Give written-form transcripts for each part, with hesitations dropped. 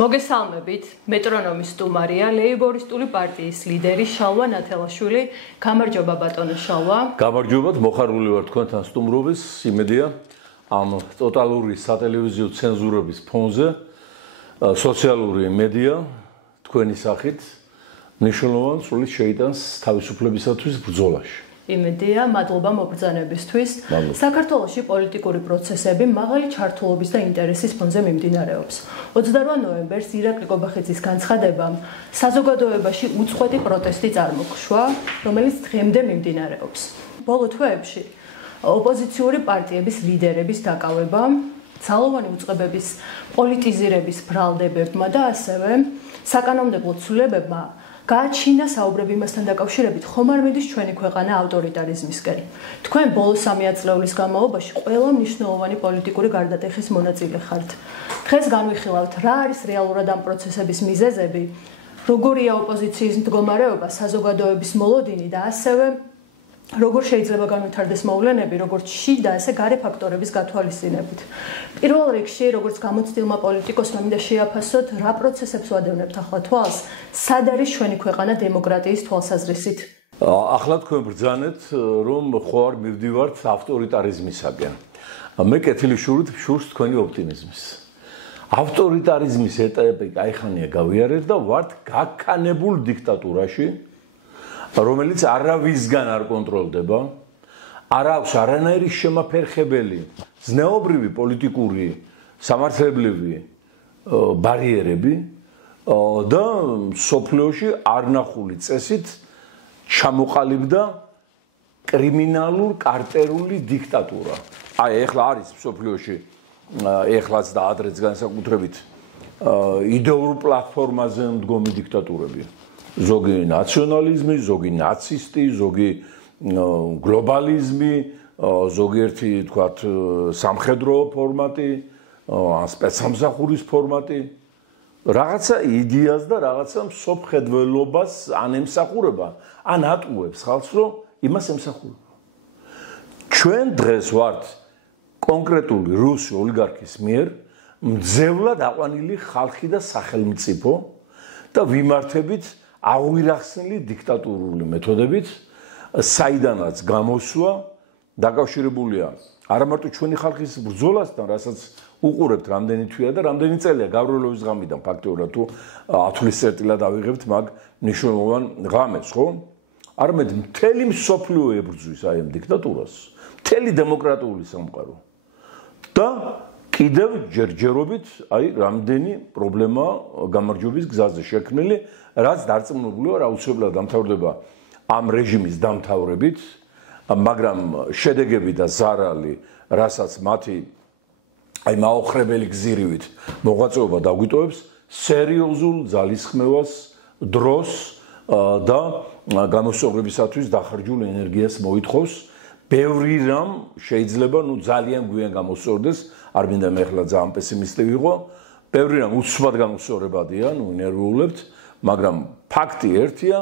მოგესალმებით, მეტრონომის სტუმარია, ლეიბორისტული პარტიის ლიდერი შალვა ნათელაშვილი. გამარჯობა ბატონო შალვა. გამარჯობათ, მოხარული ვარ თქვენთან სტუმრობის, იმედია ამ ტოტალური სატელევიზიო ცენზურების ფონზე სოციალური მედია თქვენი სახით მნიშვნელოვან სრულის შეიტანს თავისუფლებისათვის ბრძოლაში. იმედია, მადლობა მობრძანებისთვის. საქართველოში პოლიტიკური პროცესები მაღალი ჩართულობის და ინტერესის ფონზე მიმდინარეობს. 28 ნოემბერს ირაკლი კობახიძის განცხადებამ საზოგადოებაში უწყვეტი პროტესტი წარმოქმნა, რომელიც დღემდე მიმდინარეობს. ბოლო თვეებში ოპოზიციური პარტიების ლიდერების დაკავება, ძალოვანი უწყებების პოლიტიზირების ბრალდებებმა და ასევე საკანონმდებლო ცვლილებებმა გააჩინა საუბრები იმასთან დაკავშირებით, ხომ არ მიდის ჩვენი ქვეყანა ავტორიტარიზმისკენ. თქვენ ბოლო 3 ათწლეულის განმავლობაში ყველა მნიშვნელოვანი პოლიტიკური გარდატეხის მონაწილე ხართ. დღეს განვიხილავთ, რა არის რეალურად ამ პროცესების მიზეზები, როგორია ოპოზიციის მდგომარეობა, საზოგადოების მოლოდინი და ასევე როგორ შეიძლება განვითარდეს მოვლენები, როგორც შიდა, ასე გარე ფაქტორების გათვალისწინებით. პირველ რიგში, როგორც გამოცდილმა პოლიტიკოსმა მინდა შეაფასოთ, რა პროცესებს ვადევნებთ ახლა თვალს, სად არის ჩვენი ქვეყანა დემოკრატიის თვალსაზრისით? ახლა თქვენ ბრძანეთ, რომ ხო არ მივდივართ ავტორიტარიზმისაკენ. მე კეთილიშვილით ვშურს თქვენი ოპტიმიზმის. ავტორიტარიზმის ეტაპი კაიხანია გავიარეთ და ვართ გაქანებულ დიქტატურაში, რომელიც არავისგან არ კონტროლდება, არ აქვს არანაირი შემაფერხებელი, ზნეობრივი პოლიტიკური სამართლებრივი ბარიერები და სოფლიოში არნახული წესით ჩამოყალიბდა კრიმინალურ კარტერული დიქტატურა. აი ეხლა არის სოფლიოში ეხლაც და ადრეც განსაკუთრებით იდეურ პლატფორმაზე მდგომი დიქტატურები. ზოგი ნაციონალიზმი, ზოგი ნაცისტი, ზოგი გლობალიზმი, ზოგიერთი თქვათ სამხედრო ფორმატი, ან სპეცსამსახურის ფორმატი, რაღაცა იდეას და რაღაცა მსოფლმხედველობას ან ემსახურება, ან ატყუებს ხალხს, რომ იმას ემსახურება. ჩვენ დღეს ვართ კონკრეტული რუსი ოლიგარქის მიერ მძევლად აყვანილი ხალხი და სახელმწიფო და ვიმართებით აღვირახსნილი დიქტატურული მეთოდებით, საიდანაც გამოსვლა დაკავშირებულია არა მარტო ჩვენი ხალხის ბრძოლასთან, რასაც უყურებთ რამდენი თვეა და რამდენი წელია გავრილობის ღამიდან ფაქტობრივად თუ ათვლის წერტილად ავიღებთ მაგ მნიშვნელოვან ღამეს, ხო? არამედ მთელი მსოფლიო ებრძვის აი ამ დიქტატურას, მთელი დემოკრატიული სამყარო და კიდევ ჯერჯერობით აი რამდენი პრობლემა გამარჯვების გზაზე შექმნილი, რაც დარწმუნებულია რა აუცილებლად დამთავრდება ამ რეჟიმის დამთავრებით, მაგრამ შედეგები და ზარალი, რასაც მათი აი მაოხრებელი გზირივით მოღვაწეობა დაგვიტოვებს, სერიოზულ ძალისხმევას, დროს და გამოსწორებისათვის დახარჯულ ენერგიას მოითხოვს. ბევრი რამ შეიძლება ძალიან გვიან გამოსწორდეს, არ მინდა მე ახლა ძალიან პესიმისტი ვიყო, ბევრი რამ უცბად გამოსწორებადია, ნერვიულებთ, მაგრამ ფაქტი ერთია,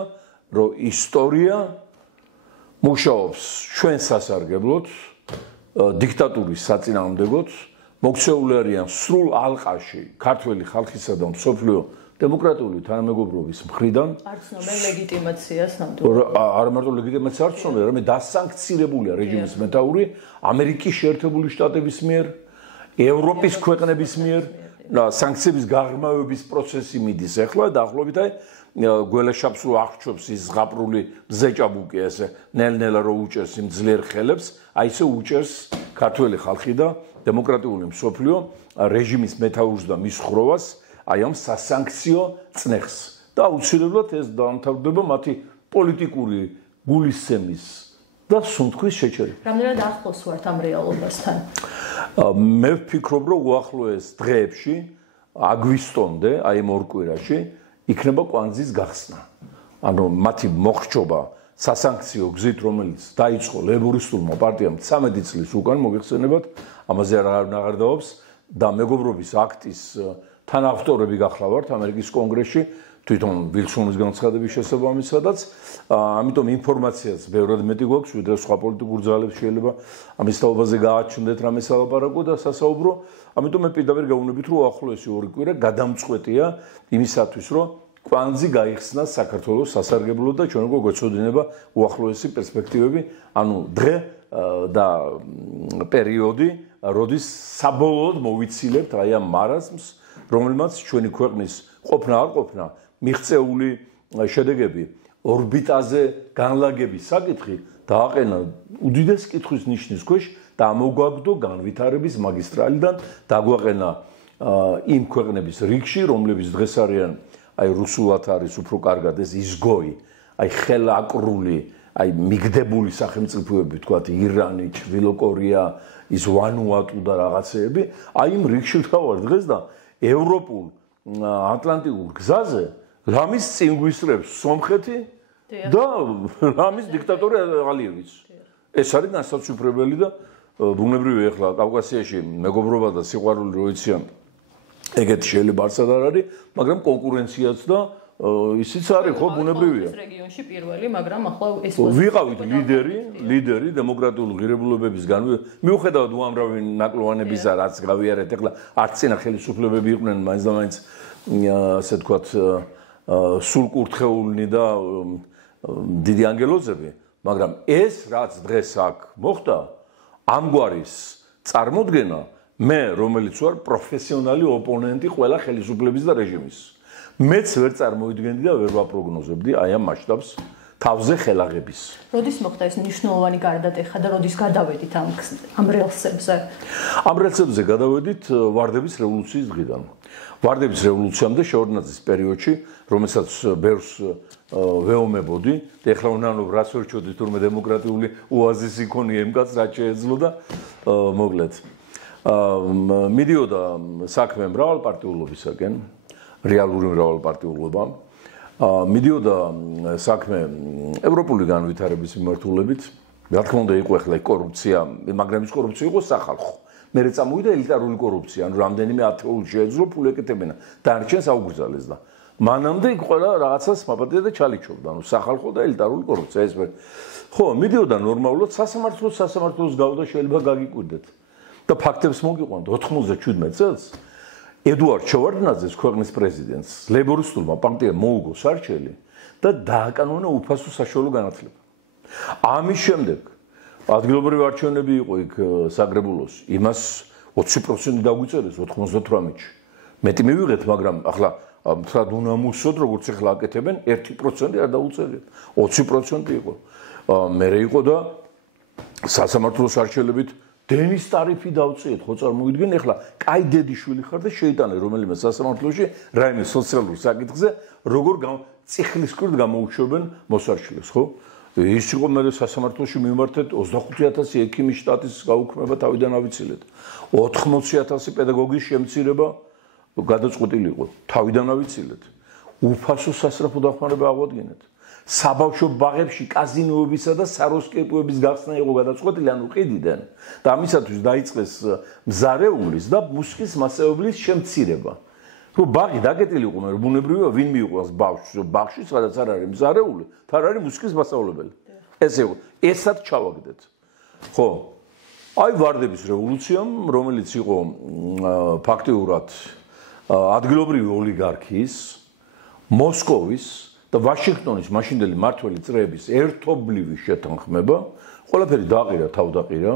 რომ ისტორია მუშაობს ჩვენ სასარგებლოდ, დიქტატურის საწინააღმდეგოდ, მოქცეული არიან სრულ ალყაში ქართველი ხალხისა და მსოფლიო დემოკრატიული თანამეგობრობის მხრიდან. არ ცნობენ ლეგიტიმაციას ნამდვილად. არ მარტო ლეგიტიმაცია არ ცნობენ, არამედ დასანქცირებულია რეჟიმის მეთაური ამერიკის შეერთებული შტატების მიერ, ევროპის ქვეყნების მიერ. სანქციების გაღრმავების პროცესი მიდის ახლა დაახლოებით აი გველეშაპს რო აღჩობს ის ზღაპრული მზეჭაბუკი ესე ნელ-ნელა რო უჭერს იმ ძლიერ ხელებს, აი ესე უჭერს ქართველი ხალხი და დემოკრატიული მსოფლიო რეჟიმის მეთაურს და მის ხროვას აი ამ სასანქციო წნეხს და აუცილებლად ეს დამთავრდება მათი პოლიტიკური გულისცემის და სუნთქვის შეჩერებით. რამდენად ახლოს ვართ ამ რეალობასთან? მე ვფიქრობ, რომ უახლოეს დღეებში, აგვისტომდე, აი ამ ორ კვირაში, იქნება კვანძის გახსნა. ანუ მათი მოხრჩობა სასანქციო გზით, რომელიც დაიწყო ლეიბორისტულმა პარტიამ 13 წლის უკან მოგეხსენებათ, ამაზე აღარ დავობს და მეგობრობის აქტის თანაავტორები გახლავართ ამერიკის კონგრესში, თვითონ ვილსონის განცხადების შესაბამისადაც, ამიტომ ინფორმაციაც ბევრად მეტი გვაქვს, ვიდრე სხვა პოლიტიკურ ძალებს შეიძლება ამის თაობაზე გააჩნდეთ რამე სალაპარაკო და სასაუბრო, ამიტომ მე პირდაპირ გავუნებით, რომ უახლოესი 2 კვირა გადამწყვეტია იმისათვის, რომ კვანძი გაიხსნას საქართველოს სასარგებლოდ და ჩვენ უკვე გვეცოდინება უახლოესი პერსპექტივები, ანუ დღე და პერიოდი, როდის საბოლოოდ მოვიცილებთ აი ამ მარაზმს, რომელმაც ჩვენი ქვეყნის ყოფნა არ ყოფნა მიღწეული შედეგები ორბიტაზე განლაგების საკითხი დააყენა უდიდეს კითხვის ნიშნის ქვეშ და ამოგვაგდო განვითარების მაგისტრალიდან დაგვაყენა იმ ქვეყნების რიგში, რომლებიც დღეს არიან აი რუსულად არის უფრო კარგად ეს ისგოი, აი ხელაკრული, აი მიგდებული სახელმწიფოები, თქვათ ირანი, ჩრდილოკორეა, ის ვანუატუ და რაღაცეები, აი იმ რიგში ვარ დღეს და ევროპულ ატლანტიკურ გზაზე რამის წინ გვისწრებს სომხეთი და რამის დიქტატორი ალიევიც. ეს არის განსაცვიფრებელი და ბუნებრივია ახლა კავკასიაში მეგობრობა და სიყვარული რო იციან ეგეთი შეიძლება არსად არ არის, მაგრამ კონკურენციაც და ისიც არის ხო ბუნებრივია. რეგიონში პირველი, მაგრამ ახლა ეს ვიყავით ლიდერი დემოკრატიული ღირებულებებისგან. მიუხედავად უამრავი ნაკლოვანებისა, რაც გავიარეთ, ახლა არც წინა ხელისუფლებები იყვნენ მაინც და მაინც ასე თქვათ სულკურთხეულნი და დიდი ანგელოზები, მაგრამ ეს რაც დღეს აქ მოხდა, ამგვარის წარმოდგენა მე რომელიც ვარ პროფესიონალი ოპონენტი ყველა ხელისუფლების და რეჟიმის. მეც ვერ წარმოვიდგენდი და ვერ ვაპროგნოზებდი აი ამ მასშტაბს თავზე ხელაღების. როდის მოხდა ეს მნიშვნელოვანი გარდატეხა და როდის გადავედით ამ რელსებზე? ამ რელსებზე გადავედით ვარდების რევოლუციის დღიდან. ვარდების რევოლუციამდე შევარდნაძის პერიოდში, რომელსაც ბევრს ვეომებოდი, და ეხლა უნანობ რას ვერჩოდი, თურმე დემოკრატიული ოაზისი იქონია იმ კაცს, რაც შეეძლო და მოკლედ. მიდიოდა საქმე მრავალპარტიულობისაკენ, რეალური მრავალპარტიულობა. მიდიოდა საქმე ევროპული განვითარების მიმართულებით. რა თქმა უნდა, იყო ახლა კორუფცია, მაგრამ ის კორუფცია იყო სახალხო. მერე წამოვიდა ელიტარული კორუფცია, ანუ რამდენიმე ათეული შეეძლო ფული ეკეთებინა. დარჩენს აუგრძალეს და მანამდე იქ ყველა რაღაცას მაპატია და ჩალიჩობდა, ანუ სახალხო და ელიტარული კორუფცია ეს ვერ. ხო, მიდიოდა ნორმალურად სასამართლოს გავდა შეიძლება გაგიკვირდეთ. და ფაქტებს მოგიყვანთ 97 წელს ედუარდ შევარდნაძეს ქვეყნის პრეზიდენტს ლეიბორისტულმა პარტიამ მოუგო სარჩელი და დააკანონა უფასო საშუალო განათლება. ამის შემდეგ ადგილობრივი არჩევნები იყო იქ საგრებულოში. იმას 20% დაგვიწერეს 98-ში. მეტი მივიღეთ, მაგრამ ახლა მთლად უნამუსოდ როგორც ახლა აკეთებენ 1% არ დაუწერიეთ. 20% იყო. მერე იყო და სასამართლოს არჩევნებით დენის ტარიფი დავწიეთ, ხო წარმოვიდგენ, ახლა კაი დედიშვილი ხარ და შეიტანე რომელიმე სასამართლოში რაიმე სოციალურ საკითხზე, როგორ წიხლისკვრით გამოუშვებენ მოსარჩელს, ხო? ის იყო მე სასამართლოში მიმართეთ 25000 ექიმის შტატის გაუქმება თავიდან ავიცილეთ. 80000 პედაგოგის შემცირება გადაწყვეტილი იყო, თავიდან ავიცილეთ. უფასო სასწრაფო დახმარება აღვადგინეთ. საბავშვო ბაღებში კაზინოებისა და საროსკეპოების გახსნა იყო გადაწყვეტილი, ანუ ყიდიდან და ამისათვის დაიწყეს მზარეულის და მუსიკის მასწავლებლის შემცირება. რომ ბაღი დაკეტილი იყო, მაგრამ ბუნებრივია ვინ მიიღოს ბაღში, სადაც არ არის მზარეული, თან არის მუსიკის მასწავლებელი. ესე იყო, ესაც ჩავაგდეთ. ხო. აი ვარდების რევოლუციამ, რომელიც იყო ფაქტიურად ადგილობრივი ოლიგარქიის, მოსკოვის და ვაშინგტონის მაშინდელი მმართველი წრეების ერთობლივი შეთანხმება, ყველაფერი დააყირა, თავდაყირა.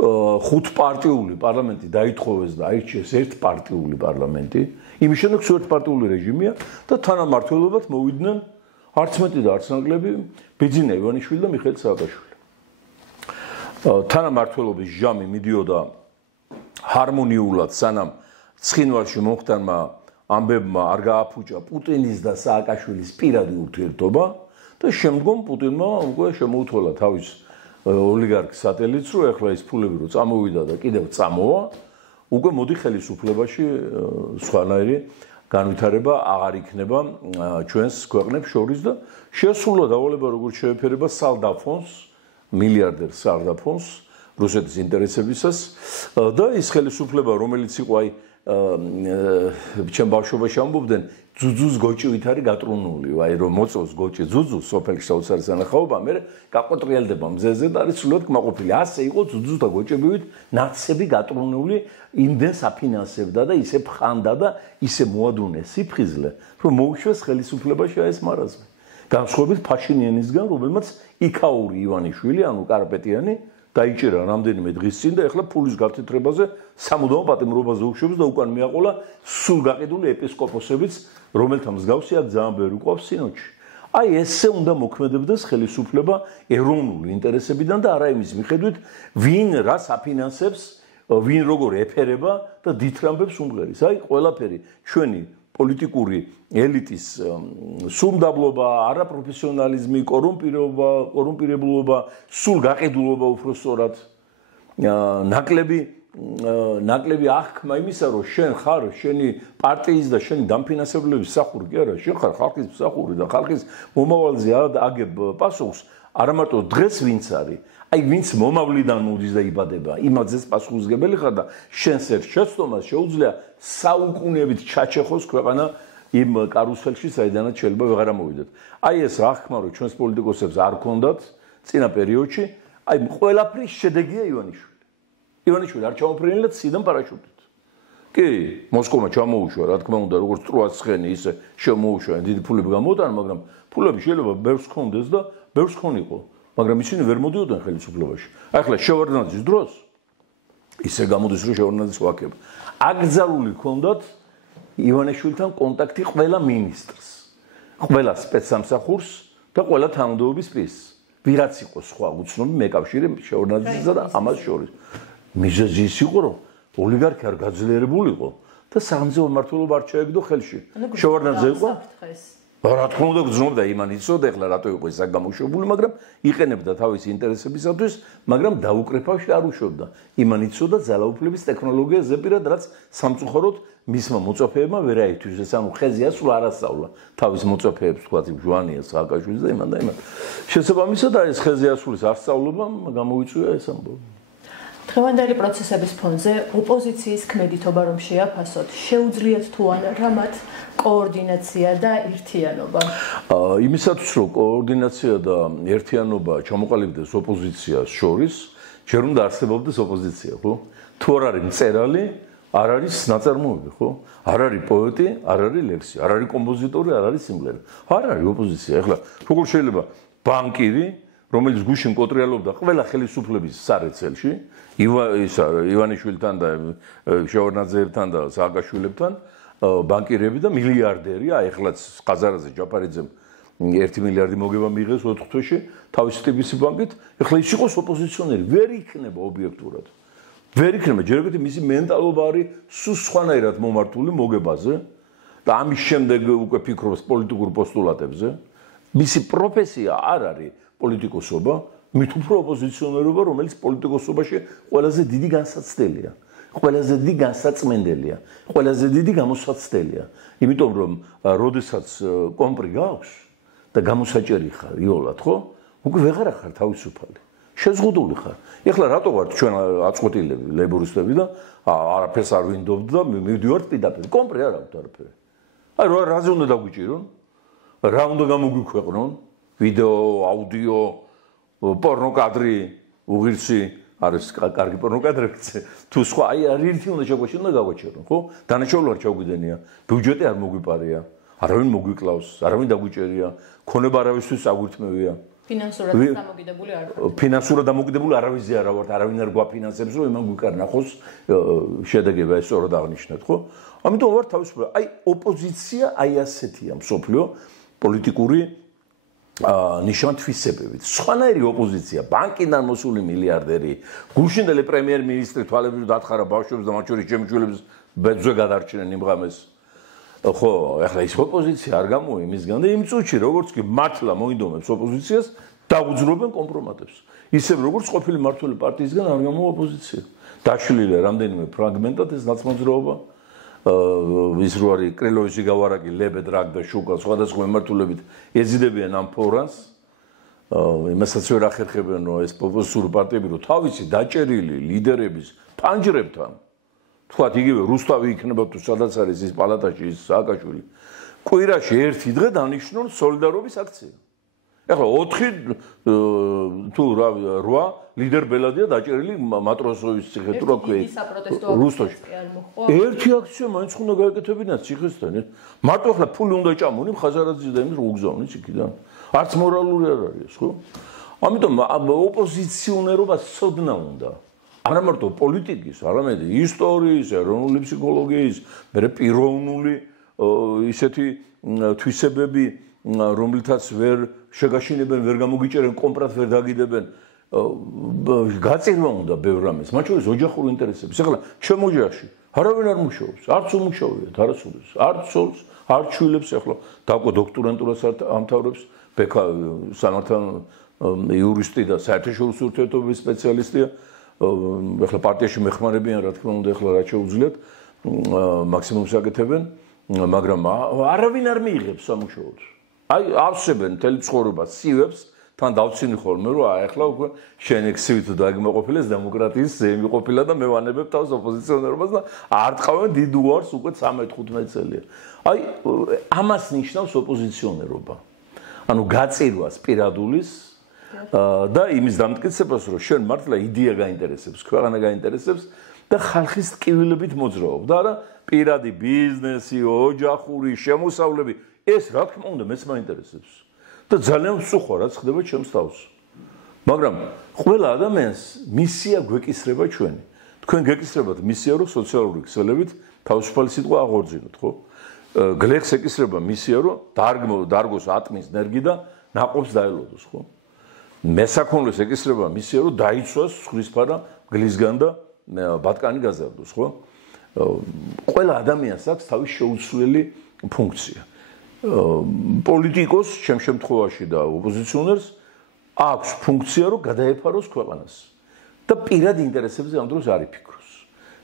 5 პარტიული პარლამენტი დაითხოვეს და აირჩიეს ერთპარტიული პარლამენტი. იმის შემდეგ ერთპარტიული რეჟიმია და თანამმართველობად მოვიდნენ არც მეტი და არც ნაკლები ბიძინა ივანიშვილი და მიხეილ სააკაშვილი. თანამმართველობის ჟამი მიდიოდა ჰარმონიულად, სანამ ცხინვალში მომხდარმა ამბებმა არ გააფუჭა პუტინის და სააკაშვილის პირადი ურთიერთობა და შემდგომ პუტინმა უკვე შემოუთვალა თავის ოლიგარქ სატელიტს, რომ ეხლა ის ფულები რო წამოვიდა და კიდევ წამოვა, უკვე მოდი ხელისუფლებაში სხვანაირი განვითარება აღარ იქნება ჩვენს ქვეყნებს შორის და შეასრულა დავალება როგორც შეეფერება სალდაფონს, მილიარდერ სალდაფონს, რუსეთის ინტერესებისას და ის ხელისუფლება, რომელიც იყო აი ჩემ ბავშვობაში ამბობდნენ, ძუძუს გოჭივით არის გატრუნული, აი რომ მოწოს გოჭი ძუძუს სოფელში საოცარი სანახაობა, მე გაყოტრიელდება მზეზე და არის სულად კმაყოფილი. ასე იყო ძუძუს და გოჭებივით ნაცები გატრუნული, იმდენს აფინანსებდა და ისე ფხანდა და ისე მოადუნე სიფხიზლე, რომ მოუშვეს ხელისუფლებაში ეს მარაზმი. განსხვავებით ფაშინიანისგან, რომელმაც იქაური ივანიშვილი, ანუ კარაპეტიანი დაიჭერა რამდენიმე დღის წინ და ეხლა ფულის გათეთრებაზე სამუდამო პატიმრობაზე უშვებს და უკან მიაყოლა სულ გაყიდული ეპისკოპოსებიც, რომელთა მსგავსი აქ ძალიან ბევრი ყავს სინოდში. აი ესე უნდა მოქმედებდეს ხელისუფლება ეროვნული ინტერესებიდან და არა იმის მიხედვით, ვინ რას აფინანსებს, ვინ როგორ ეფერება და დითრამბებს უმღერის. აი ყველაფერი ჩვენი პოლიტიკური ელიტის სუმდაბლობა, არაპროფესიონალიზმი, კორუმპირებულობა, სულ გაყიდულობა უბრალოდ ნაკლები აღქმა იმისა, რომ შენ ხარ შენი პარტიის და შენი დამფინანსებლების მსახური კი არა, შენ ხარ ხალხის მსახური და ხალხის მომავალზე აგებ პასუხს, არა მარტო დღეს ვინც არის, აი ვინც მომავლიდან მოდის და იბადება, იმაზეც პასუხისმგებელი ხარ და შენს ერთ შეცდომას შეუძლია საუკუნეებით ჩაჩეხოს ქვეყანა იმ კარუსელში, საიდანაც შეიძლება ვეღარ მოვიდეთ. აი ეს რა ხმა რომ ჩვენს პოლიტიკოსებს არ ქონდათ წინა პერიოდში, აი ყველაფრის შედეგია ივანიშვილი. ივანიშვილი არ ჩამოფრინილა ციდან პარაშუტით. კი, მოსკოვმა ჩამოუშვა, რა თქმა უნდა, როგორც ტრუაცხენი ისე შემოუშვა, დიდი ფულები გამოტანა, მაგრამ ფულები შეიძლება ბევრს ქონდეს და ბევრს ქონიყო, მაგრამ ისინი ვერ მოდიოდნენ ხელისუფლებაში. აი ახლა შევარდნაძის დროს ისე გამოდის, რომ შევარდნაძის ვაკება. აკრძალული ქონდათ ივანიშვილთან კონტაქტი ყველა მინისტრს, ყველა სპეცსამსახურს და ყველა თანამდებობის პირს. ვირაც იყო სხვა უცნობი მეკავშირე შევარდნაძისა და ამას შორის. მიზეზი ის იყო, რომ ოლიგარქი არ გაძლიერებულიყო და სახელმწიფო მმართველობა არ ჩაეგდო ხელში. შევარდნაძე იყო რა თქმა უნდა გრძნობდა იმან იცოდა ეხლა რატო იყო ის გამოშვებული, მაგრამ იყენებდა თავის ინტერესებისათვის, მაგრამ დაუკრეფავში არ უშვებდა. იმან იცოდა ძალაუფლების ტექნოლოგია ზეპირად, რაც სამწუხაროდ მისმა მოწაფეებმა ვერ აითვისეს, ეს ანუ ხეზია სულ არ ასწავლა თავის მოწაფეებს, თქვათ ჟვანიას, სააკაშვილის და იმან და იმან. შესაბამისად ეს ხეზიასულის ასწავლობამ გამოიწვია ეს ამბავი. დღევანდელი პროცესების ფონზე ოპოზიციის ქმედითობა რომ შეაფასოთ, შეუძლიათ თუ არა რამაც კოორდინაცია და ერთიანობა? იმისათვის რომ კოორდინაცია და ერთიანობა ჩამოყალიბდეს ოპოზიციას შორის, ჯერ უნდა არსებობდეს ოპოზიცია, ხო? თუ არ არის მწერალი, არ არის ნაწარმოები, ხო? არ არის პოეტი, არ არის ლექსი, არ არის კომპოზიტორი, არ არის სიმღერა. არ არის ოპოზიცია. ეხლა როგორ შეიძლება ბანკირი, რომელიც გუშინ კოტრიალობდა ყველა ხელისუფლების სარეცელში, ივანიშვილთან და შევარდნაძეებთან და სააკაშვილებთან, ბანკირები და მილიარდერი, აი ეხლაც ყაზარაძე ჯაფარიძემ 1 მილიარდი მოგება მიიღეს 4 თვეში თავის ტიპის ბანკით, ეხლა ის იყოს ოპოზიციონერი, ვერ იქნება ობიექტურად. ვერ იქნება, ჯერებითი მისი მენტალობა არის სულ სხვანაირად მომართული მოგებაზე და ამის შემდეგ უკვე ფიქრობს პოლიტიკურ პოსტულატებზე. მისი პროფესია არ არის პოლიტიკოსობა, მით უფრო ოპოზიციონერობა, რომელიც პოლიტიკოსობაში ყველაზე დიდი განსაცდელია, ყველაზე დიდი განსაწმენდელია, ყველაზე დიდი გამოსაცდელია. იმიტომ რომ როდესაც კომპრი გაქვს და გამოსაჭერი ხარ იოლად, ხო? უკვე ვეღარ ხარ თავისუფალი. შეზღუდული ხარ. ეხლა რატო ვართ ჩვენ აწყვეტილები, ლეიბორისტები და არაფერს არ ვინდობთ და მივდივართ პირდაპირ. კომპრი არ აქვს არაფერი. აი რაზე უნდა დაგვიჭირონ? რა უნდა გამოგვიქვეყნონ? ვიდეო, აუდიო, პორნო კადრი, უღირსი, არის კარგი პორნო კადრებიც. თუ სხვა, აი ერთი უნდა შეგვეშინო და გავაჩერონ, ხო? დანარჩენი არ ჩაგვიდენია. ბიუჯეტი არ მოგვიპარია, არავინ მოგვიკლავს, არავინ დაგვიჭერია, ქონება არავისთვის აგვირთმევია. ფინანსურად დამოკიდებული არ ვართ. ფინანსურად დამოკიდებული არავიზე არ ვართ, არავინ არ გვაფინანსებს, რომ იმან გვიკარნახოს შედეგება ეს სწორად აღნიშნეთ, ხო? ამიტომ ვარ თავისუფალი. აი ოპოზიცია აი ასეთია მსოფლიო პოლიტიკური ნიშან-თვისებებით. სხვანაირი ოპოზიცია, ბანკიდან მოსული მილიარდერი, გუშინდელი პრემიერ-მინისტრი თვალები დათხარა ბავშვებს და მათ შორის ჩემჩვილებს ბედზე გადარჩნენ იმ ღამეს. ხო, ახლა ის ოპოზიცია არ გამოვა იმისგან და იმ წუთში, როგორც კი მართლა მოინდომებს ოპოზიციას, დაუძრობენ კომპრომატებს. ისევ როგორც ყოფილი მმართველი პარტიისგან არ გამოვა ოპოზიცია. დაშლილია რამდენიმე ფრაგმენტად ეს ნაცმოძრაობა. ის რო არის კრილოვიჩი გავარაკი, ლებედ, რაგ და შუკა სხვადასხვა მმართველობით ეზიდებიან ამ ფორანს იმასაც ვერ ახერხებენ რომ ეს ოპოზიციური პარტიები რომ თავისი დაჭერილი ლიდერების პანჯრებთან თქვათ იგივე რუსთავი იქნება თუ სადაც არის ის პალატაში ის სააკაშვილი კვირაში ერთი დღე დანიშნონ სოლიდარობის აქცია. ეხლა 4 თუ 8 ლიდერ ბელადია დაჭერილი მატროსოვის ციხე თუ რა ქვია რუსთავში. ერთი აქცია მაინც უნდა გაეკეთებინათ ციხესთან. მარტო ახლა ფული უნდა ჭამონი ხაზარაძის და იმის რო უგზავნით იქიდან. არც მორალური არ არის, ხო? ამიტომ ოპოზიციონერობას ცოდნა უნდა. არა მარტო პოლიტიკის, არამედ ისტორიის, ეროვნული ფსიქოლოგიის, მე პიროვნული ისეთი თვისებები, რომლითაც ვერ შეგაშინებენ, ვერ გამოგიჭერენ, კომპრატ ვერ დაგიდებენ, გაწირვა უნდა ბევრ რამეს, მათ შორის ოჯახური ინტერესები. ეხლა ჩემ ოჯახში არავინ არ მუშაობს, არც უმუშავეა, არასოდეს, არც სოლს, არც შვილებს, ეხლა დავყო დოქტორანტურას ამთავრებს, ბექა სამართალ იურისტი და საერთაშორისო ურთიერთობების სპეციალისტია. ეხლა პარტიაში მეხმარებიან, რა თქმა უნდა, ეხლა რაც შეუძლიათ, მაქსიმუმს აკეთებენ, მაგრამ არავინ არ მიიღებს სამუშაოს. აი, ავსებენ მთელი ცხოვრება სივებს, თან დავცინი ხოლმე, რომ ეხლა უკვე შენ ექსივით დაგიმოყოფილეს დემოკრატიის ზემი ყოფილა და მე ვანებებ თავს ოპოზიციონერობას და არ ტყავენ დიდ უარს უკვე 13-15 წელია. აი, ამას ნიშნავს ოპოზიციონერობა. ანუ გაწირვას პირადულის და იმის დამტკიცებას, რომ შენ მართლა იდეა გაინტერესებს, ქვეყანა გაინტერესებს და ხალხის ტკივილებით მოძრაობ და არა პირადი ბიზნესი, ოჯახური შემოსავლები, ეს რა თქმა უნდა მეც მაინტერესებს. და ძალიან ვსუხვა რაც ხდება ჩემს თავს. მაგრამ ყველა ადამიანს მისია გვეკისრება ჩვენი. თქვენ გეკისრებათ მისია, რომ სოციალური ქსელებით თავისუფალი სიტყვა აღორძინოთ, ხო? გლეხს ეკისრება მისია, რომ დარგოს ატმის ნერგი და ნაყოფს დაელოდოს, ხო? მესაქონლეს ეკისრება მისია, რომ დაიცვას სხვისფარა გლისგან და ბატკანი გაზარდოს, ხო? ყველა ადამიანს აქვს თავის შეუცვლელი ფუნქცია. პოლიტიკოს ჩემ შემთხვევაში და ოპოზიციონერს აქვს ფუნქცია, რომ გადაეფაროს ქვეყანას და პირად ინტერესებზე ამ დროს არ იფიქროს.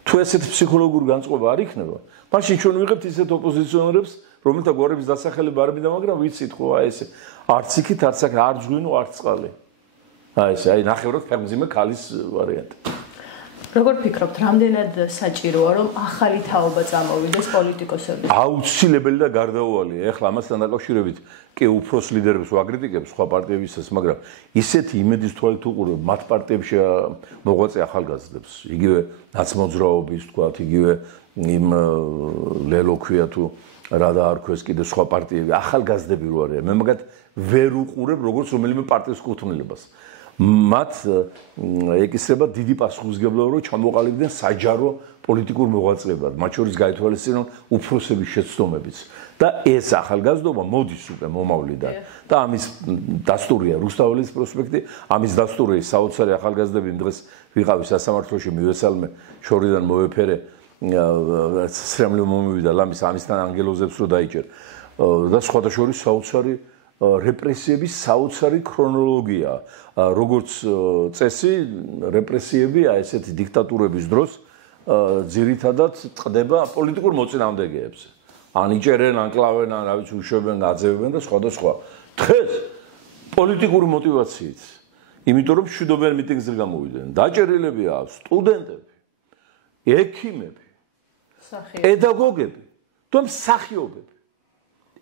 თუ ესეთ ფსიქოლოგიური განწყობა არ იქნება, მაშინ ჩვენ ვიღებთ ისეთ ოპოზიციონერებს, რომელთა გვარების დასახელება არ მინდა, მაგრამ ვიცით ხო, აი ესე არც იქით, არც აქ, არც ღვინო, არც წყალი. აი ესე, აი ნახევრად ფერმზიმე ქალის ვარიანტი. როგორ ფიქრობთ, რამდენად საჭიროა, რომ ახალი თაობა წამოვიდეს პოლიტიკოსების? აუცილებელი და გარდაუვალია. ეხლა ამასთან დაკავშირებით კი უფროს ლიდერებს ვაკრიტიკებს სხვა პარტიებისას, მაგრამ ისეთი იმედის თვალით უყურებ მათ პარტიებში მოღვაწე ახალგაზრდებს, იგივე ნაცმოძრაობის, თქვათ, იგივე იმ ლელოქვია თუ რა დაარქვეს კიდე სხვა პარტიები, ახალგაზრდები რო არიან. მე მაგათ ვერ უყურებ როგორც რომელიმე პარტიის კუთვნილებას. მათ ეკისრება დიდი პასუხისმგებლობა, რომ ჩამოყალიბდნენ საჯარო პოლიტიკურ მოღვაწეებად, მათ შორის გაითვალისწინონ უფროსების შეცდომებიც. და ეს ახალგაზრდობა მოდის უკვე მომავლიდან. და ამის დასტურია რუსთაველის პროსპექტი, ამის დასტურია საოცარი ახალგაზრდები დღეს ვიყავი სასამართლოში მივესალმე, შორიდან მოვეფერე, სრემლი მომივიდა ლამის ამისთან ანგელოზებს რო დაიჭერ. და სხვათა შორის საოცარი რეპრესიების საოცარი ქრონოლოგია, როგორც წესი, რეპრესიები აი ესეთი დიქტატურების დროს ძირითადად წყდება პოლიტიკურ მოწინააღმდეგეებზე. ან იჭერენ, ან კლავენ, ან რა ვიცი, უშვებენ, გაძევენ და სხვადასხვა. დღეს პოლიტიკური მოტივაციით, იმიტომ რომ მშვიდობიან მიტინგზე გამოვიდნენ. დაჭერილები აქვს სტუდენტები, ექიმები, პედაგოგები, თუ მსახიობები.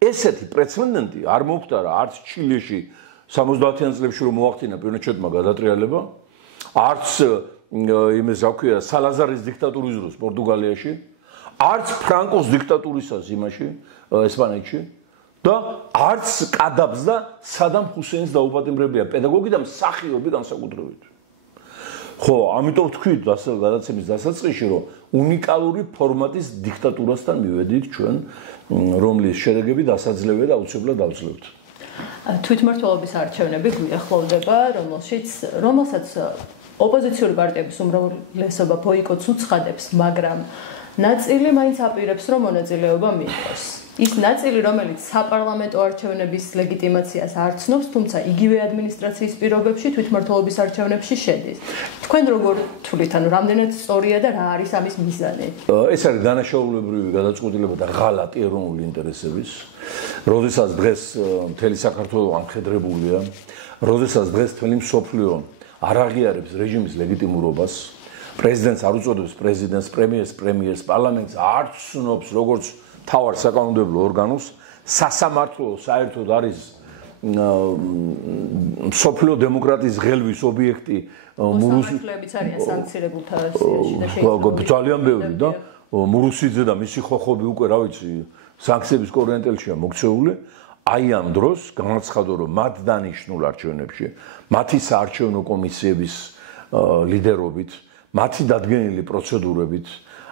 ესეთი პრეცედენტი არ მოხდარა არც ჩილეში 70-იან წლებში რომ მოახდინა პინოჩეტმა გადატრიალება, არც იმის რა ქვია სალაზარის დიქტატურის დროს პორტუგალიაში, არც ფრანკოს დიქტატურისას იმაში ესპანეთში და არც კადაბს და სადამ ჰუსეინს დაუპატიმრებია პედაგოგი და მსახიობი განსაკუთრებით. ხო, ამიტომ ვთქვით გადაცემის დასაწყისში, რომ უნიკალური ფორმატის დიქტატურასთან მივედით ჩვენ, რომლის შედეგები დასაძლევია და აუცილებლად დავძლევთ. თვითმმართველობის არჩევნები გვიახლოვდება, რომელსაც ოპოზიციური პარტიების უმრავლესობა ბოიკოტს უცხადებს, მაგრამ ნაწილი მაინც აპირებს, რომ მონაწილეობა მიიღოს. ის ნაწილი, რომელიც საპარლამენტო არჩევნების ლეგიტიმაციას არ ცნობს, თუმცა იგივე ადმინისტრაციის პირობებში თვითმმართველობის არჩევნებში შედის. თქვენ როგორ თვლით, ანუ რამდენად სწორია და რა არის ამის მიზანი? ეს არის დანაშაულებრივი გადაწყვეტილება და ღალატი ეროვნული ინტერესების. როდესაც დღეს მთელი საქართველო ამხედრებულია, როდესაც დღეს მთელი მსოფლიო არ აღიარებს რეჟიმის ლეგიტიმურობას, პრეზიდენტს არ უწოდებს პრეზიდენტს, პრემიერს, პარლამენტს არ ცნობს როგორც თავარ საკანონმდებლო ორგანოს, სასამართლო საერთოდ არის მსოფლიო დემოკრატიის ღელვის ობიექტი მოსამართლეებიც არიან სანქცირებულთა სიაში და შეიძლება ძალიან ბევრი და მურუსიძე და მისი ხოხობი უკვე რა ვიცი სანქციების კორიენტელშია მოქცეული. აი ამ დროს განაცხადო რომ მათ დანიშნულ არჩევნებში მათი საარჩევნო კომისიების ლიდერობით, მათი დადგენილი პროცედურებით,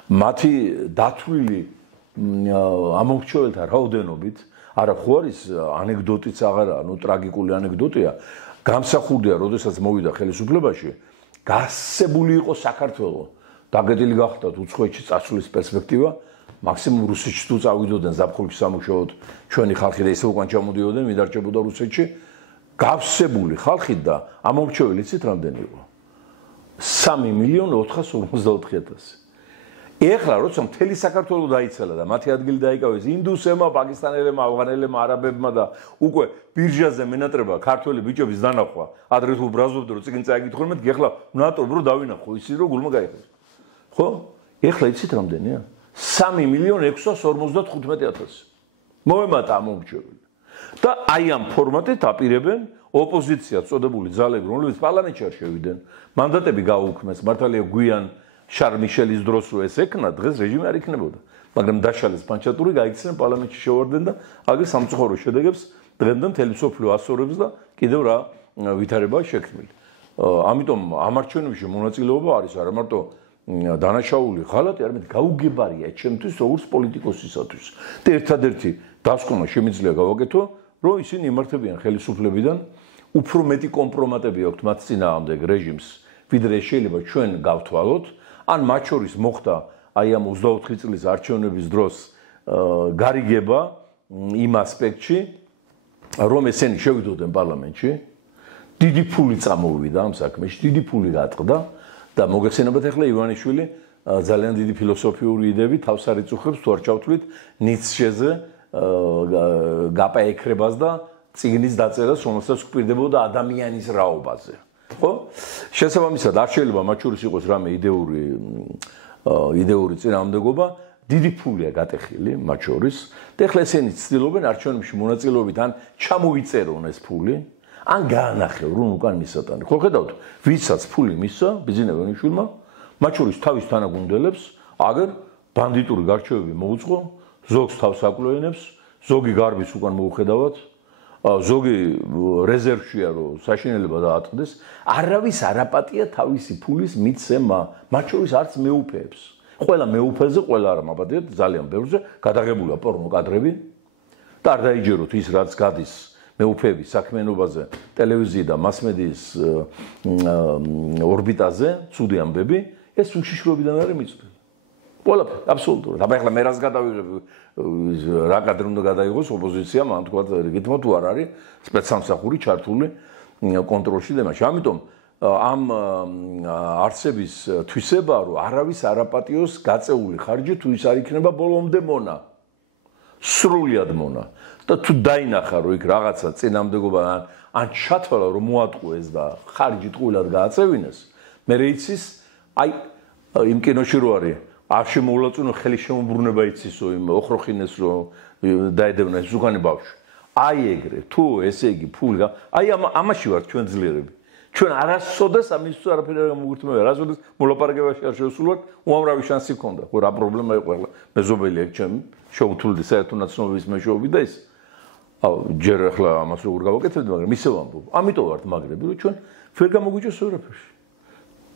მათი დათვლილი ამომრჩეველთა რაოდენობით, არა ხო არის ანეკდოტიც აღარაა, ნუ ტრაგიკული ანეკდოტია, გამსახურდია, როდესაც მოვიდა ხელისუფლებაში, გასცებული იყო საქართველო. დაგეტილი გახდათ უცხოეთში წასვლის პერსპექტივა, მაქსიმუმ რუსეთში თუ წავიდოდნენ ზაფხულში სამუშაოდ, ჩვენი ხალხი და ისე უკან ჩამოდიოდნენ, მიდარჩებოდა რუსეთში, გავსებული ხალხი და ამომრჩეველი იცით რამდენი იყო? 3.454.000. ეხლა როცა მთელი საქართველო დაიცალა და მათი ადგილი დაიკავეს ინდუსებმა, პაკისტანელებმა, ავღანელებმა, არაბებმა და უკვე ბირჟაზე მენატრება ქართველი ბიჭების დანახვა, ადრე თუ ბრაზობდე რომ წიგნი წაიკითხონ, მე ეხლა ნატო ბრო დავინახო, ისი რომ გულმა გაიხეს. ხო? ეხლა იცით რამდენია? 3.655.000. მოემატა ამომრჩეველი. და აი ამ ფორმატით აპირებენ ოპოზიცია წოდებული ძალები, რომლებიც პარლამენტში არ შევიდნენ, მანდატები გაუქმეს, მართალია გვიან შარლ მიშელის დროს რო ეს ეკნა, დღეს რეჟიმი არ იქნებოდა. მაგრამ დაშალეს პანჩატური, გაიქცნენ პარლამენტში შევარდნენ და აგერ სამწუხარო შედეგებს დღემდე მთელი მსოფლიო ასწორებს და კიდევ რა ვითარებაა შექმნილი. ამიტომ ამ არჩევნებში მონაწილეობა არის არა მარტო დანაშაული ღალატი, არამედ გაუგებარია ჩემთვის როგორც პოლიტიკოსისათვის. და ერთადერთი დასკვნა შემიძლია გავაკეთო, რომ ისინი იმართებიან ხელისუფლებიდან უფრო მეტი კომპრომატები აქვთ მათ წინააღმდეგ რეჟიმს, ვიდრე შეიძლება ჩვენ გავთვალოთ. ან მათ შორის მოხდა აი ამ 24 წლის არჩევნების დროს გარიგება იმ ასპექტში, რომ ესენი შევიდოდნენ პარლამენტში, დიდი ფული წამოვიდა ამ საქმეში, დიდი ფული გატყდა და მოგეხსენებათ ახლა ივანიშვილი ძალიან დიდი ფილოსოფიური იდეები თავს არ იწუხებს თუ არ ჩავთვლით ნიცშეზე გაპაექრებას და წიგნის დაწერას, რომელსაც გვპირდებოდა ადამიანის რაობაზე. ხო? შესაბამისად, არ შეიძლება მათ შორის იყოს რამე იდეური წინააღმდეგობა, დიდი ფულია გატეხილი მათ შორის და ეხლა ესენი ცდილობენ არჩევნებში მონაწილეობით ან ჩამოიწერონ ეს ფული, ან გაანახევრონ უკან მისატანი. ხო ხედავთ, ვისაც ფული მისცა ბიზნესმენიშვილმა, მათ შორის თავის თანაგუნდელებს, აგერ ბანდიტური გარჩევები მოუწყო, ზოგს თავს აკლოენებს, ზოგი გარბის უკან მოუხედავად, ზოგი რეზერვშია რომ საშინელება დაატყდეს, არავის არაპატია თავისი ფულის მიცემა, მათ შორის არც მეუფეებს. ყველა მეუფეზე, ყველა არა მაპატიეთ, ძალიან ბევრზე გადაღებულია პორნო კადრები და არ დაიჯეროთ ის რაც გადის მეუფეების საქმიანობაზე ტელევიზიი და მასმედიის ორბიტაზე, ცუდი ამბები, ეს უშიშროებიდან არის მიწვეული. ყველაფერი, აბსოლუტურად. აბა ეხლა მე რას გადავიღებ, რა კადრი უნდა გადაიღოს ოპოზიციამ, ან თქვა რიგითმა თუ არ არის სპეცსამსახური ჩართული კონტროლში და მაშინ. ამიტომ ამ არსების თვისება, რომ არავის არაპატიოს გაწეული ხარჯი თუ ის არ იქნება ბოლომდე მონა. სრულად მონა. და თუ დაინახა, რომ იქ რაღაცა წინამდებობა ან ჩათვალა, რომ მოატყუეს და ხარჯი ტყუილად გააწევინეს, მე იცის, აი იმ კინოში რო არის არ შემოვლაწუნო ხელი შემოbrunება იცისო იმ ოხროხინეს რომ დაედევნა ეს უკანი ბავშვი. აი ეგრე, თუ ესე იგი ფული, აი ამაში ვართ ჩვენ ძლიერები. ჩვენ არასოდეს ამისთვის არაფერი არ მოგურთმევია, არასოდეს მოლაპარაკებაში არ შევსულვართ, უამრავი შანსი ქონდა. ხო რა პრობლემა იყო ახლა მეზობელი ეგ ჩემი შეუთვლდი საერთო ნაცნობების მეშვეობით და ის ჯერ ახლა ამას როგორ გავაკეთებდი, მაგრამ ისე ვამბობ. ამიტომ ვართ მაგრები, რომ ჩვენ ვერ გამოგვიჭოს ევროპაში.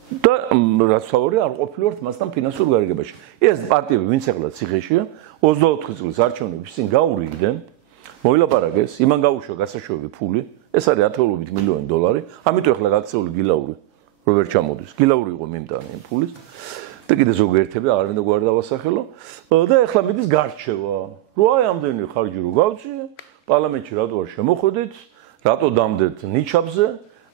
და რაც თავი არ ყოფილვართ მასთან ფინანსურ გარიგებაში. ეს პარტიები ვინც ახლა ციხეშია, 24 წლის არჩევნების წინ გაურიგდნენ, მოილაპარაკეს, იმან გაუშვა გასაშვები ფული, ეს არის ათეულობით მილიონი $, ამიტომ ახლა გაქცეული გილაური რო ვერ ჩამოდის. გილაური იყო მიმტანი იმ ფულის და კიდე ზოგიერთები აღარ მინდა გვარ დავასახელო და ეხლა მიდის გარჩევა რომ აი ამდენი ხარჯი რო გავწიე პარლამენტში რატო არ შემოხვედით რატო დამდეთ ნიჩაბზე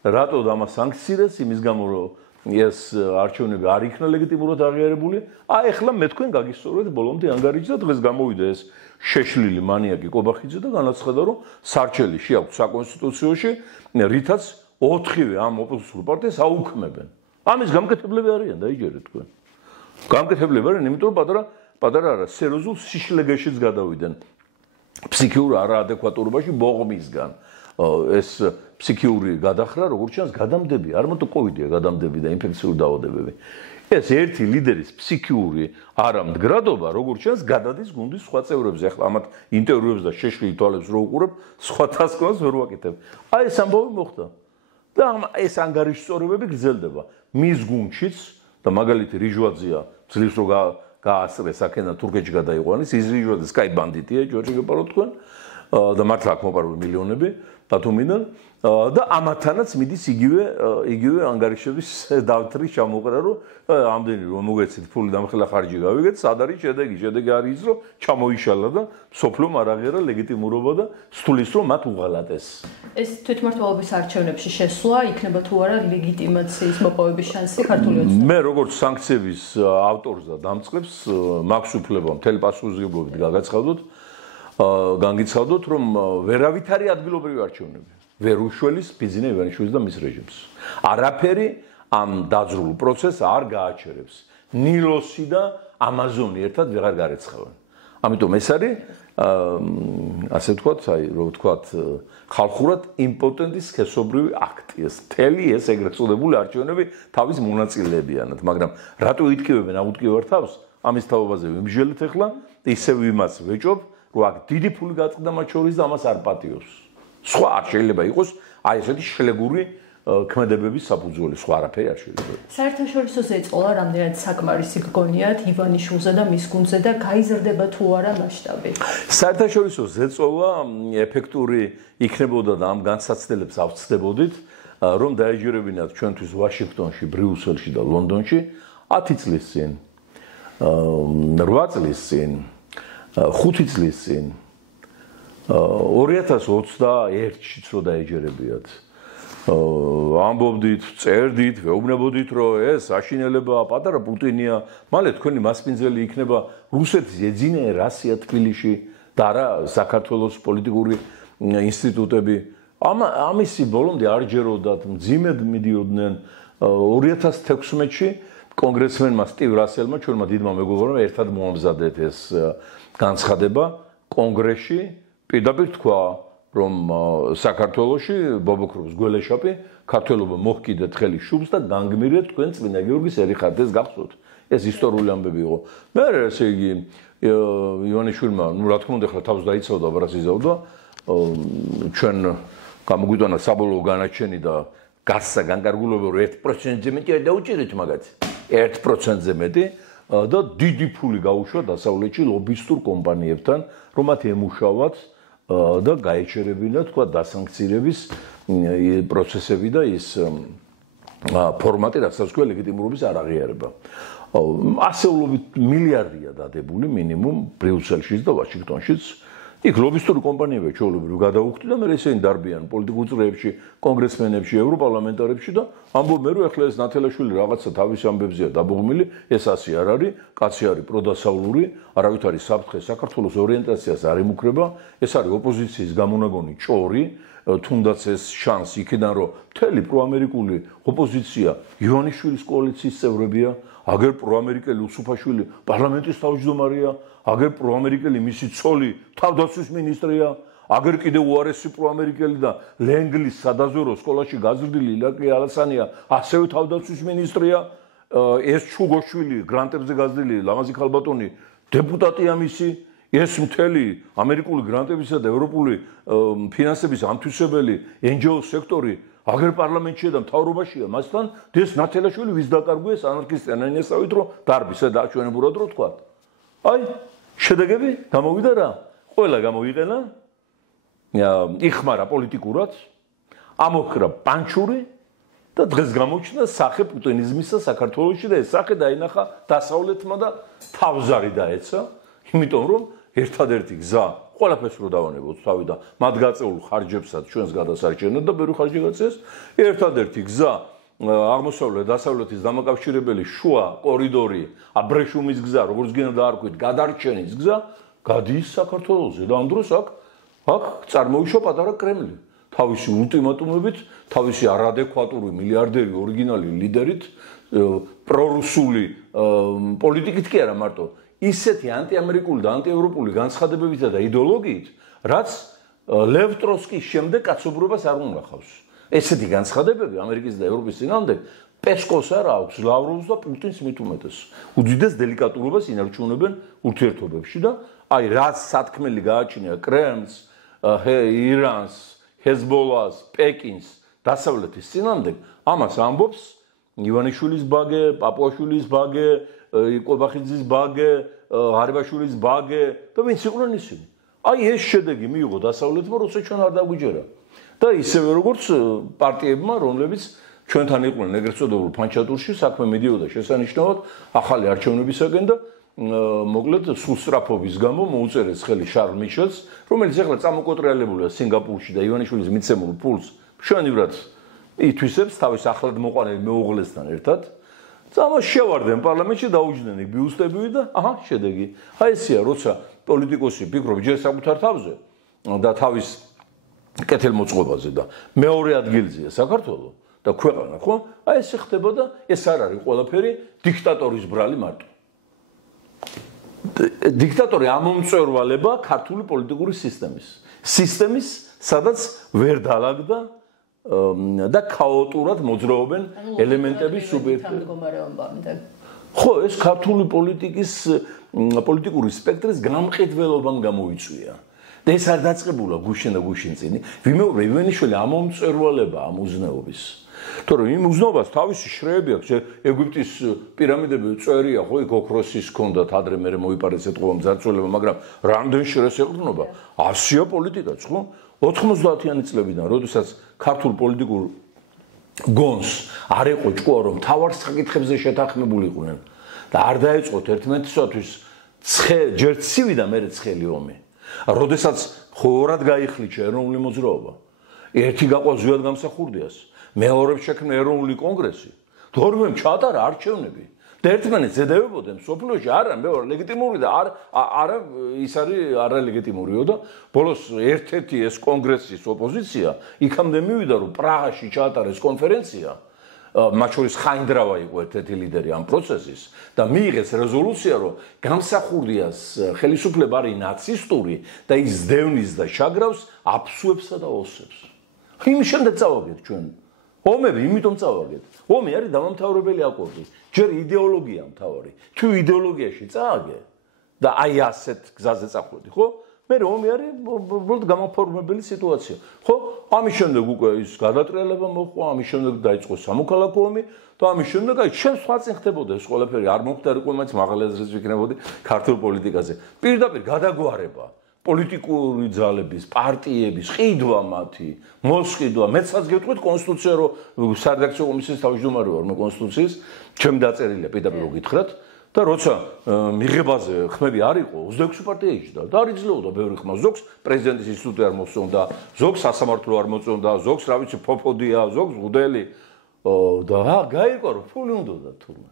რატო დამასანქცირეს იმის გამო რომ ეს არჩევნები არ იქნა ლეგიტიმურად აღიარებული აი ეხლა მე თქვენ გაგისწორეთ ბოლომდე ანგარიჯი და დღეს გამოვიდა ეს შეშლილი მანიაკი კობახიძე და განაცხადა რომ სარჩელი შეაქვთ საკონსტიტუციაში რითაც 4-ვე ამ ოპოზიციურ პარტიას აუქმებენ ამის გამკეთებლები არიან დაიჯერეთ თქვენ გამკეთებლები არიან იმიტომ რომ პატარა არა სერიოზულ სიშლეგეშიც გადავიდნენ ფსიქიურ არაადეკვატურობაში ბოღმისგან ეს ფსიქიური გადახრა როგორც ჩანს გადამდები არ მარტო კოვიდია გადამდები და ინფექციური დაავადებები ეს ერთი ლიდერის ფსიქიური არამდგრადობა როგორც ჩანს გადადის გუნდის სხვა წევრებზე ახლა ამათ ინტერვიუებს და შეშლილ თვალებს რო უყურებ სხვა თასკონს ვერ ვაკეთებ აი ეს ამბავი მოხდა და ეს ანგარიშსწორებები გრძელდება მის გუნდშიც და მაგალითი რიჟვაძია ძლივს რო გაასწრეს აქედან თურქეთში გადაიყვანეს ის რიჟვაძე სკაი ბანდიტია ჯორჯი გეპარო თქვენ და მართლა აქ მოპარული მილიონები და თუ მინდა და ამათანაც მიდის იგივე ანგარიშების დავთრის ჩამოყრა რომ ამდენი რომ მოგეცით ფული დამხელა ხარჯი გავიგეთ სად არის შედეგი არის რომ ჩამოიშალა და სოფლომ არ აღიარა ლეგიტიმურობა და სთulis რომ მათ უღალატეს ეს თვითმმართველობის არჩევნებში შესვლა იქნება თუ არა ლეგიტიმაციის მოპოვების შანსი ქართული ოცნება მე როგორც სანქციების ავტორს და დამწყებს მაქვს უფლება მთელი პასუხისმგებლობით განგიცხადოთ რომ ვერავითარი ადგილობრივი არჩევნები ვერ უშველის ბიზნე ივანიშვილის და მის რეჟიმს არაფერი ამ დაძრულ პროცესს არ გააჩერებს ნილოსი და ამაზონი ერთად ვეღარ გარეცხავენ ამიტომ ეს არის ასე ვთქვათ აი რო ვთქვათ ხალხურად იმპოტენტის სქესობრივი აქტი ეს მთელი ეს ეგრეთ წოდებული არჩევნები თავის მონაწილეებიანად მაგრამ რატო იტკივებენ აუტკივარ თავს ამის თავობაზე ვიმსჯელეთ ახლა ისევ იმას ვეჭობ რომ აქ დიდი ფული გაწყდა მათ შორის და ამას არ პატიოს სხვა არ შეიძლება იყოს აი ესეთი შლეგური ქმედებების საფუძველი სხვა არაფერი არ შეიძლება. საერთაშორისო ზეწოლა რამდენად საკმარისი გგონიათ ივანიშვილზე და მის გუნდზე და გაიზრდება თუ არა მასშტაბი? საერთაშორისო ზეწოლა ეფექტური იქნებოდა და ამ განსაცდელებს ავწდებოდით, რომ დაეჯერებინათ ჩვენთვის ვაშინგტონში, ბრიუსელში და ლონდონში 10 წლის წინ, 8 წლის წინ, 5 წლის წინ 2021-ში რო დაეჯერებიათ. ამბობდით, წერდით, ვეუბნებოდით, რომ ეს აშინელება პატარა პუტინია, მალე თქვენი მასპინძელი იქნება რუსეთის ეძინე რასია თბილისში და არა საქართველოს პოლიტიკური ინსტიტუტები. ამისი ბოლომდე არ ჯეროდათ, მძიმედ მიდიოდნენ 2016-ში კონგრესმენმა სტივ რასელმა, ჩვენმა დიდმა მეგობრებმა ერთად მოამზადეთ ეს განცხადება კონგრესში, პირდაპირ თქვა რომ საქართველოში ბობოქრობის გველეშაპი ქართველობა მოჰკიდეთ ხელი შუბს და განგმირეთ თქვენ წმინდა გიორგის ერიხარდეს გახსოვთ ეს ისტორიული ამბები იყო მე ესე იგი ივანიშვილმა ნუ რა თქმა უნდა ხლა თავს დაიცავდა ბრას იზავდა ჩვენ გამოგვიტანა საბოლოო განაჩენი და გასცა განკარგულება რომ 1%-ზე მეტი არ დაუჭირეთ მაგათ 1%-ზე მეტი და დიდი ფული გაუშვა დასავლეთში ლობისტურ კომპანიებთან რომ მათ ემუშავათ და გაეჩერებინა თქვა დასანქცირების პროცესები და ის ფორმატი რასაც თქვა ლეგიტიმურობის არაღიარება. ასეულობით მილიარდია დადებული მინიმუმ ბრიუსელშიც და ვაშინგტონშიც. იქ ლობისტური კომპანიები ჩვეულებრივ გადაუხდით და მე ისინი დარბიან პოლიტიკურ წრეებში, კონგრესმენებში, ევროპარლამენტარებში და ამბობენ რომ ეხლა ეს ნათელაშვილი რაღაცა თავის ამბებზეა დაბუღმილი, ეს ასე არ არის, კაცი არის პროდასავლური, არავით არის საფრთხე საქართველოს ორიენტაციას არ იმუქრება, ეს არის ოპოზიციის გამონაგონი ჭორი, თუნდაც ეს შანსი იქიდან რომ მთელი პროამერიკული ოპოზიცია ივანიშვილის კოალიციის წევრებია, აგერ პროამერიკელი უსუფაშვილი პარლამენტის თავმჯდომარეა, აგერ პროამერიკელი მისი ცოლი თავდაცვის მინისტრია, აგერ კიდე უარესი პროამერიკელი და ლენგლის სადაზვერო სკოლაში გაზრდილი ილაკი ალასანია, ასევე თავდაცვის მინისტრია, ეს ჩუგოშვილი გრანტებზე გაზრდილი ლამაზი ქალბატონი დეპუტატია მისი, ეს მთელი ამერიკული გრანტებისა და ევროპული ფინანსების ამთვისებელი NGO სექტორი აგერ პარლამენტშია და მთავრობაშია, მასთან დეს ნათელაშვილი ვის დაკარგვეს ანარქისტიან ენესავით რომ დარბისა დააჩვენებურად რო თქვა. აი, შედეგები გამოვიდა რა? ყველა გამოვიყენა. იხმარა პოლიტიკურად, ამოხრა პანჩური და დღეს გამოჩნდა სახე პუტინიზმისა საქართველოში და ეს სახე დაინახა დასავლეთმა და თავზარი დაეცა, იმიტომ რომ ერთადერთი გზა ყველაფერს რო დავანებოთ თავი და მათ გაწეულ ხარჯებსაც ჩვენს გადასარჩენად და ბევრი ხარჯი გაწეს, ერთადერთი გზა აღმოსავლეთ დასავლეთის დამაკავშირებელი შუა კორიდორი, აბრეშუმის გზა, როგორც გინდა დაარქვით, გადარჩენის გზა გადის საქართველოზე და ამ დროს აქ წარმოიშვა პატარა კრემლი. თავისი ულტიმატუმებით, თავისი არადეკვატური მილიარდერი ორიგინალი ლიდერით, პრორუსული პოლიტიკით კი არა მარტო, ისეთი ანტიამერიკული და ანტიევროპული განცხადებებითა და იდეოლოგიით, რაც ლევ ტროცკის შემდეგ კაცობრიობას არ უნახავს. ესეთი განცხადებები ამერიკის და ევროპის წინააღმდეგ პესკოს არ აქვს, ლავროვს და პუტინს მით უმეტეს. უდიდეს დელიკატურობას ინარჩუნებენ ურთიერთობებში და აი რაც სათქმელი გააჩნია კრემლს, ირანს, ჰეზბოლას, პეკინს, დასავლეთის წინააღმდეგ, ამას ამბობს ივანიშვილის ბაგე, პაპუაშვილის ბაგე, კობახიძის ბაგე, ღარიბაშვილის ბაგე და ვინც იყვნენ ისინი. აი ეს შედეგი მიიღო დასავლეთმა, როცა ჩვენ არ დაგვიჯერა. და ისევე როგორც პარტიებმა, რომლებიც ჩვენთან იყვნენ ეგრეთ წოდებულ ფანჩატურში, საქმე მიდიოდა შესანიშნავად ახალი არჩევნებისაკენ და მოკლედ სუსტრაფობის გამო მოუწერეს ხელი შარლ მიშელს, რომელიც ახლა წამოკოტრიალებულია სინგაპურში და ივანიშვილის მიცემულ ფულს მშვენივრად ითვისებს თავის ახლად მოყვანილ მეუღლესთან ერთად. ამას შევარდნენ პარლამენტში, დაუჯდნენ იქ ბიუსტებივი და აჰა, შედეგი. აი ესეა, როცა პოლიტიკოსი ფიქრობს ჯერ საკუთარ თავზე და თავის კეთილმოწყობაზე და მეორე ადგილზეა საქართველო და ქვეყანა, ხო? აი ესე ხდება და ეს არ არის ყველაფერი დიქტატორის ბრალი მარტო. დიქტატორი ამომწვერვალება ქართული პოლიტიკური სისტემის, სადაც ვერ დაალაგდა და ქაოტურად მოძრაობენ ელემენტების სუბიექტები. ხო, ეს ქართული პოლიტიკური სპექტრის გამყიდველობამ გამოიწვია. და ეს არ დაწყებულა გუშინ და გუშინწინი. ვიმეორე ივანიშვილი ამომწვერვალება ამ უზნეობის. თორემ იმ უზნეობას თავისი შრეები აქვს. ეგვიპტის პირამიდები წერია, ხო, იქ ოქროსის ჰქონდათ, ადრე მე მოიპარეს ეთყობა მძარცველება, მაგრამ რამდენ შრეს ეყრდნობა? 100-ია პოლიტიკაც, ხო? 90-იანი წლებიდან, როდესაც ქართულ პოლიტიკურ გონს არ იყო ჭკუა, რომ თავარ საკითხებზე შეთანხმებული იყვნენ და არ დაეწყოთ ერთმანეთისათვის ჯერ ცივი და მერე ცხელი ომი. როდესაც ხორად გაიხლიჩა ეროვნული მოძრაობა, ერთი გაყვა ზვიად გამსახურდიას, მეორემ შექმნა ეროვნული კონგრესი, თორმემ ჩაატარა არჩევნები და ერთმანეთს ედევებოდნენ სოფლიოში, არა მეორე ლეგიტიმური და არა ის არის არალეგიტიმურიო და ბოლოს ერთ-ერთი ეს კონგრესის ოპოზიცია იქამდე მივიდა, რომ პრაღაში ჩაატარეს კონფერენცია, მათ შორის ხაინდრავა იყო ერთ-ერთი ლიდერი ამ პროცესის და მიიღეს რეზოლუცია, რომ გამსახურდიას ხელისუფლება არის ნაცისტური და ის დევნის და შაგრავს აფსუებსა და ოსებს. იმის შემდეგ წავაგეთ ჩვენ. ომები იმიტომ წავაგეთ. ომი არის დამამთავრებელი აკორდი. ჯერ იდეოლოგია მთავარი. თუ იდეოლოგიაში წააგე და აი ასეთ გზაზე წახვედი, ხო? მე ომი არის უბრალოდ გამოფორმებელი სიტუაცია. ხო? ამის შემდეგ უკვე ის გადატრიალება მოხდა, ამის შემდეგ დაიწყო სამოქალაქო ომი და ამის შემდეგ აი ჩვენ სხვა წინ ხდებოდა ეს ყველაფერი არ მომხდარიყო, მაინც მაღალი აზრით ვიქნებოდი ქართულ პოლიტიკაზე. პირდაპირ გადაგვარება პოლიტიკური ძალების, პარტიების, ყიდვა მათი, მოსყიდვა, მეცაც გეტყვით კონსტიტუცია, რომ სარედაქციო კომისიის თავმჯდომარე ვარ მე კონსტიტუციის, ჩემ დაწერილია პირდაპირ გითხრათ და როცა მიღებაზე ხმები არ იყო, 26 პარტია იჯდა და არ იძლეოდა ბევრი ხმა, ზოგს პრეზიდენტის ინსტიტუტი არ მოსწონდა, ზოგს სასამართლო არ მოწონდა, ზოგს რა ვიცი ფოფოდია, ზოგს გუდელი და გაიგო რომ ფული უნდოდა თურმე.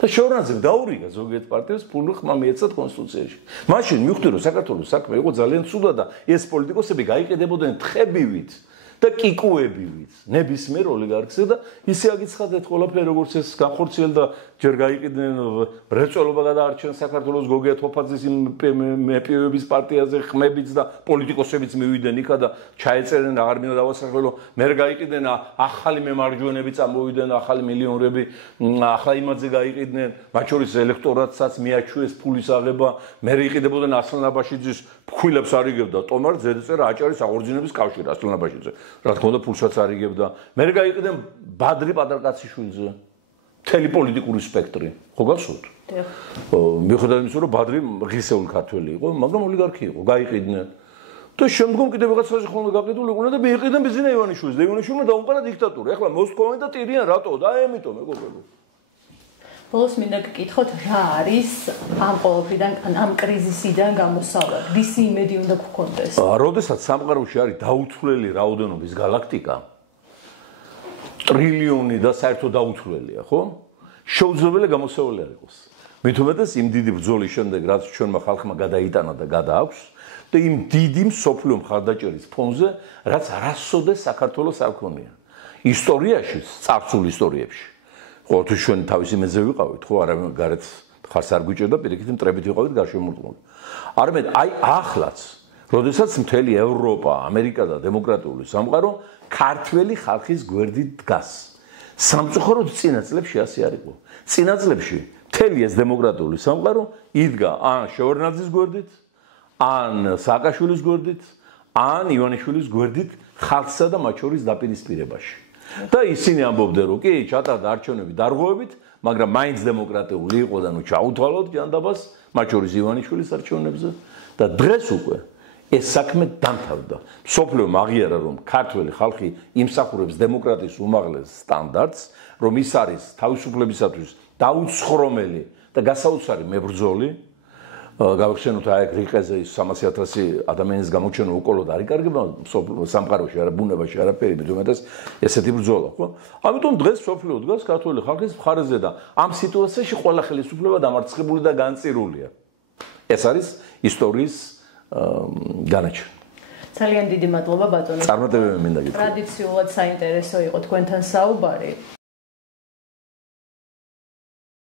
და შორანძემ დაურიგა ზოგიერთ პარტიას ფული ხმა მიეცათ კონსტიტუციაში. მაშინ მივხვდი რომ საქართველოს საქმე იყო ძალიან ცუდა და ეს პოლიტიკოსები გაიყიდებოდნენ თხებივით და კიკუებივით ნებისმიერ ოლიგარქზე და ისე აგიცხადეთ ყველაფერი როგორც ეს განხორციელდა ჯერ გაიყიდნენ მრეწველობა გადაარჩენ საქართველოს გოგია თოფაძის მეპიოების პარტიაზე ხმებიც და პოლიტიკოსებიც მივიდნენ იქა და ჩაეწერენ აღარ მინდა დავასახელო მე გაიყიდნენ ახალი მემარჯვენები წამოვიდნენ ახალი მილიონრები ახლა იმაძე გაიყიდნენ მათ შორის ელექტორატსაც მიაჩვიეს ფულის აღება მე იყიდებოდნენ ასლანაბაშიძის ფქვილებს არიგებდა ტომარ ზედწერა აჭარის აღორძინების კავშირი ასლანაბაშიძე რა თქმა უნდა ფულსაც არიგებდა მე გაიყიდნენ ბადრი პატარკაციშვილზე მთელი პოლიტიკური სპექტრი ხო გახსოვთ? მიუხედავად იმისა, რომ ბადრი ღირსეული ქართველი იყო, მაგრამ ოლიგარქი იყო, გაიყიდნენ. და შემდგომ კიდევ ვიღაცაში ხოლმე გაყიდული იყო და მიიყიდნენ ბიზინა ივანიშვილს და ივანიშვილმა დაუყარა დიქტატურა. ეხლა მოსკოვი და ტირიან რატო? და ამიტომ მეგობრებო. ბოლოს მინდა გკითხოთ, რა არის ამ ყოველფრიდან, ამ კრიზისიდან გამოსავალი? რისი იმედი უნდა გქონდეს? როდესაც სამყაროში არის დაუთვლელი რაოდენობის galaktika, ტრილიონი და საერთოდ დაუთვლელია, ხო? შეუძლებელი გამოსავალი არ იყოს. მით უმეტეს იმ დიდი ბრძოლის შემდეგ, რაც ჩვენმა ხალხმა გადაიტანა და გადააქვს და იმ დიდი მსოფლიო მხარდაჭერის ფონზე, რაც არასოდეს საქართველოს არ ქონია. ისტორიაში, წარსულ ისტორიებში. ყოველთვის ჩვენ თავისი მეზე ვიყავით, ხო, არა გარეთ ხარს არ გვიჭერდა, პირიქით მტრებით ვიყავით გარშემორტყმული. არამედ აი ახლაც, როდესაც მთელი ევროპა, ამერიკა და დემოკრატიული სამყარო ქართველი ხალხის გვერდით დგას. სამწუხაროდ წინა წლებში ასე არ იყო. წინა წლებში მთელი ეს დემოკრატიული სამყარო იდგა ან შევარდნაძის გვერდით, ან სააკაშვილის გვერდით, ან ივანიშვილის გვერდით ხალხსა და მათ შორის დაპირისპირებაში. და ისინი ამბობდნენ, რომ კი, ჩატარდა არჩევნები დარღვევებით, მაგრამ მაინც დემოკრატიული იყო და ნუ ჩაუთვალოთ ჯანდაბას, მათ შორის ივანიშვილის არჩევნებზე და დღეს უკვე ეს საქმე დამთავრდა. მსოფლიო აღიარა, რომ ქართველი ხალხი იმსახურებს დემოკრატიის უმაღლეს სტანდარტს, რომ ის არის თავისუფლებისათვის დაუცხრომელი და გასაოცარი მებრძოლი. გავხსენოთ აი რიყეზე 300,000 ადამიანის გამოჩენა უკოლოდ არ იკარგება სამყაროში, არა ბუნებაში, არაფერი, მეტუმეტეს ესეთი ბრძოლა, ხო? ამიტომ დღეს სოფლიო დგას ქართული ხალხის მხარეზე და ამ სიტუაციაში ყველა ხელისუფლება დამარცხებული და განწირულია. ეს არის ისტორიის განაჩენი. ძალიან დიდი მადლობა ბატონო. წარმატებები მინდა გითხრათ. ტრადიციულად საინტერესო იყო თქვენთან საუბარი.